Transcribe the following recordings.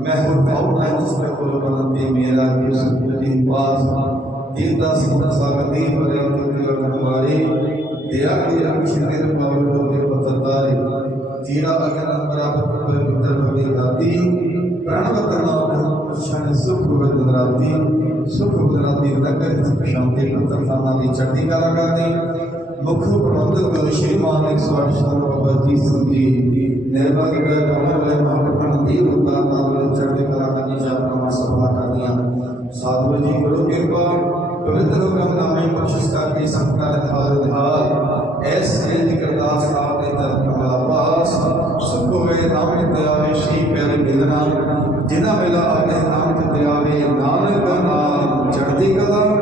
میں ہو پاؤں نہ جس پہ کلو بلندی میرا کیسا کلی پاس دیتا سکتا ساگتی پریا کلی رکھواری دیا کے رمشی تیر پاوے کو بے پتتاری جیڑا اگر اندر آپ کو بے پتر بھگی داتی پرانا بکرنا آپ کو شان سکھ بے دراتی سکھ بے دراتی نگر اس پر شانتی پتر خانانی چٹی کا لگا دی مکھو پرمندر کو شیمان ایک سواٹ شان رو بہتی سنگی نیرمہ کی گئے کامل ہے مہمہ ج جی ملا آگے کلام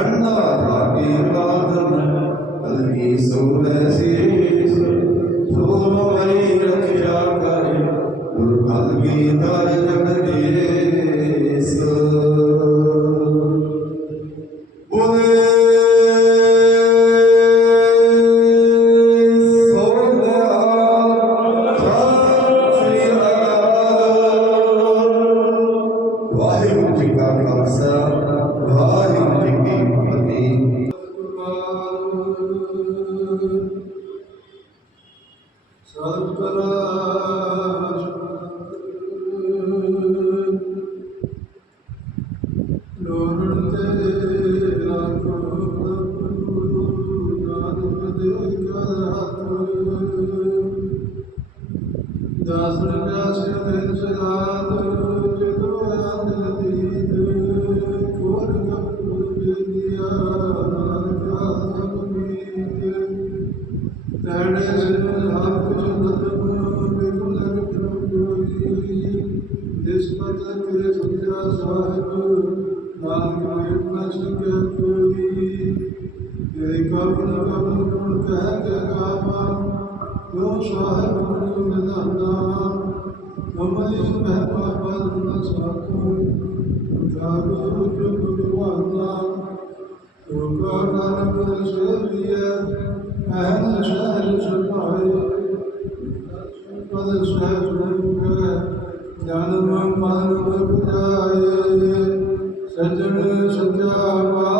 Karna das ਸਜਣ ਸਜਾ ਪਾ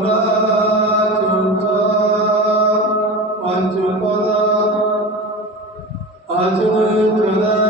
완전하다 완전하다 완전하다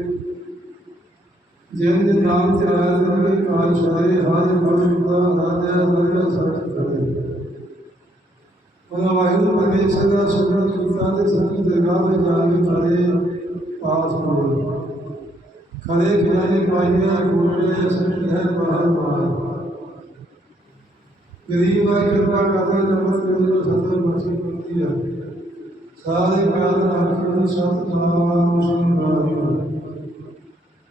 جن تڑے واحد گریبا کر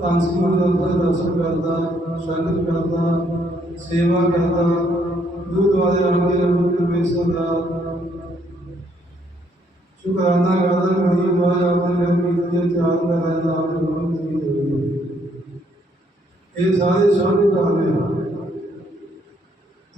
تانسی مجھے اپنے درسل کرتا ہے شاکر ਸੇਵਾ ہے سیما کرتا ہے دودھ والے آنکے لگو کے بے سکتا ہے شکر آنا کرتا ہے کہ یہ ਨੂੰ آپ نے میرے کی اپنے چاہتا ہے کہ آپ نے بہت نہیں دیتا ہے یہ سارے شاکر کرنے ہیں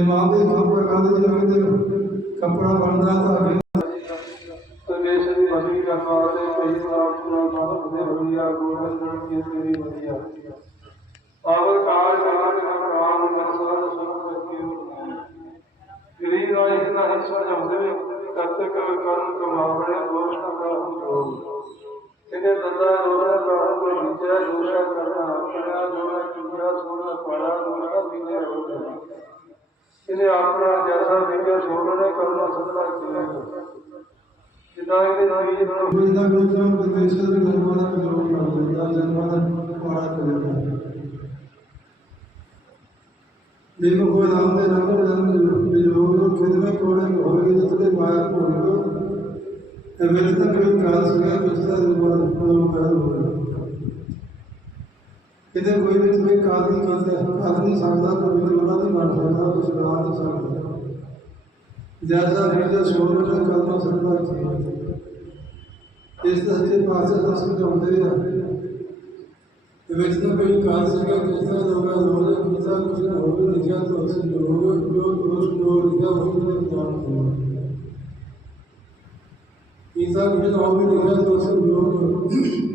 امام دے کپڑا کاندے جو میں دے کپڑا بندا تھا تو بے شک مسجد کا فاضل ہے صحیح صلاح پورا مال بنے بھیا گوڑا جڑ کے تیری بھیا اور کار کار کا قرآن میں سر سن سکتی ہوں کریم اور اتنا حصہ جب دے کرتے کر کر کو مابڑے دوست کا ہم جوڑ کہ دادا روڑا کا ہم کو نیچے دوسرا کرنا اپنا جوڑا چوڑا سونا پڑا دوڑا دینے ہوتے ہیں انہیں اپنا جیسا دیکھا چھوڑنا کرنا سکتا کیا ہے میرے تک ਇਹਦੇ ਕੋਈ ਵੀ ਤੁਹੇ ਕਾਦੀ ਕਹਿੰਦਾ ਕਾਦੀ ਸਾਡਾ ਕੋਈ ਵੀ ਉਹਨਾਂ ਦੀ ਬਣ ਸਕਦਾ ਉਸ ਬਣਾ ਨਹੀਂ ਸਕਦਾ ਜਿਆਦਾ ਵੀ ਦਾ ਸ਼ੋਰ ਦਾ ਕਲਪਾ ਸੰਭਵ ਨਹੀਂ ਹੈ ਇਸ ਦਾ ਸੱਚੇ ਪਾਸੇ ਦਾ ਸਮਝਾਉਂਦੇ ਆ ਤੇ ਵਿੱਚ ਨਾ ਕੋਈ ਕਾਲ ਸਕਿਆ ਕਿਸ ਤਰ੍ਹਾਂ ਦਾ ਹੋਗਾ ਲੋਕ ਦਾ ਕਿਸਾ ਕੁਝ ਨਾ ਹੋ ਜੋ ਨਿਜਾ ਤੋਂ ਉਸ ਲੋਕ ਜੋ ਦੋਸ਼ ਨੂੰ ਨਿਜਾ ਹੋ ਜੋ ਦੇ ਤੌਰ ਤੇ ਕਿਸਾ ਕੁਝ ਨਾ ਹੋ ਜੋ ਨਿਜਾ ਤੋਂ ਉਸ ਲੋਕ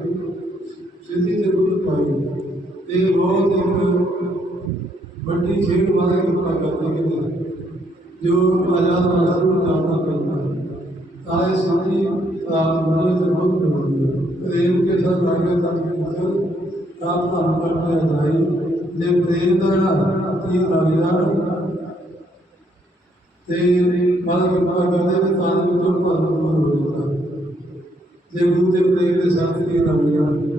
بہت ایک بوجھے ساتھ تی لگ جان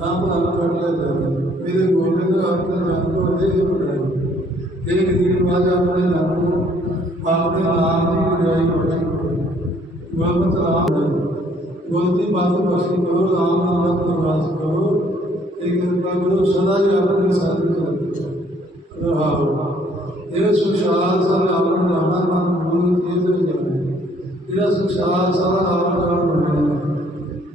ہم ہم کر لیتا ہوں میرے گھومنے تو اپنے نام کو دے ہی پڑھائی ایک دن بعد اپنے نام کو اپنے نام کی بجائی بخشی کرو غلط آم ہے غلطی بات بخشی کرو رام نام کی بات کرو ایک دن بعد کرو سدا جی اپنے ساتھ میں چلتے رہا ہو یہ سوشال سارے اپنے جانا من بول کے جانے یہ سوشال سارا اپنے جان بنایا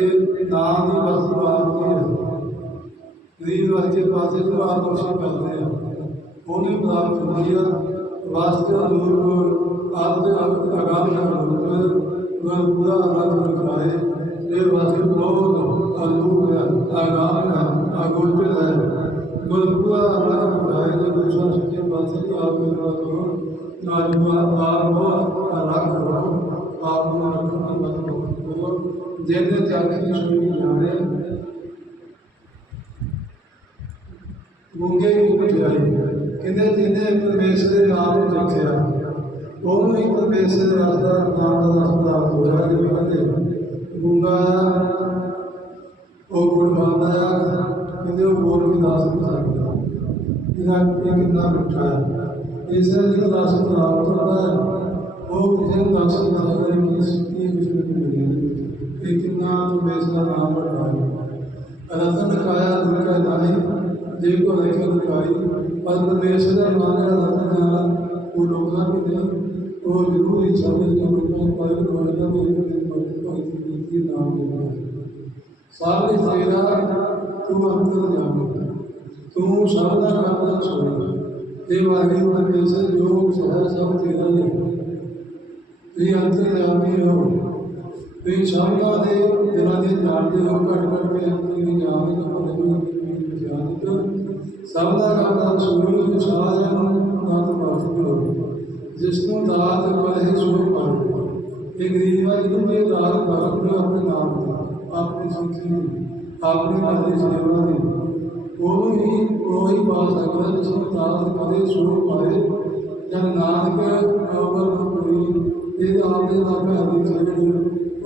ਨਾਮ ਦੀ ਵਸਤੂ ਆਉਂਦੀ ਹੈ ਜੀ ਵਾਸਤੇ ਪਾਸੇ ਤੋਂ ਆਦਰਸ਼ ਕਰਦੇ ਆ ਉਹਨੇ ਪ੍ਰਾਪਤ ਕੀਤਾ ਵਾਸਤੇ ਦੂਰ ਕੋ ਆਪ ਦੇ ਆਪ ਅਗਾਮ ਨਾਲ ਰੂਪ ਵਰ ਪੂਰਾ ਅਰਥ ਰਖਾਏ ਇਹ ਵਾਸਤੇ ਬਹੁਤ ਅਨੂਰ ਅਗਾਮ ਨਾਲ ਅਗੁਲ ਤੇ ਹੈ ਗੁਰ ਪੂਰਾ ਅਰਥ ਰਖਾਏ ਜੋ ਦੂਸਰਾ ਸੱਚੇ ਪਾਸੇ ਤੋਂ ਆਪ ਦੇ ਰਾਹ ਤੋਂ ਨਾਲ ਆਪ ਨੂੰ ਅਰਥ ਰਖਾਏ ਆਪ ਨੂੰ ਅਰਥ ਰਖਾਏ جگہ ہے اس رس پراپت ہوتا ہے بیچنا نہ پڑ رہا ہے رتن کایا دکھا دائی جی کو رکھے رکھائی پر پرمیشور مانے رتن جانا وہ لوگ بھی دیا وہ ضرور اچھا ملتا ہوں پر پرمیشور مانے رتن جانا بھگتی نام دینا ہے سال اس جیدہ تو اندر جانا ہے تو شاہدہ کرنا چھوڑا ہے یہ باقی پرمیشور جو سہر سب تیرا جانا ہے یہ اندر جانا ہے سامتے ہیں سب جس پہ سو پائے اپنے ناگ اپنی آپ نے وہی پاس لگتا ہے جس نے دا دلے سو پائے نانک یہ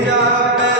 yeah.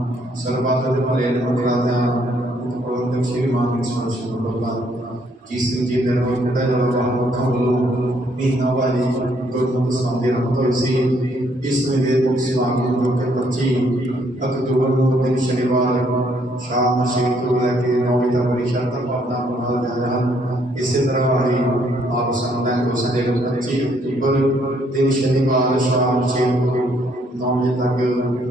اکتوبر شام شیر کو لے کے نو بجے تک بڑی شردا بنایا جائے اسی طرح پچیسر تین شنیوار شام شیب کو نو بجے تک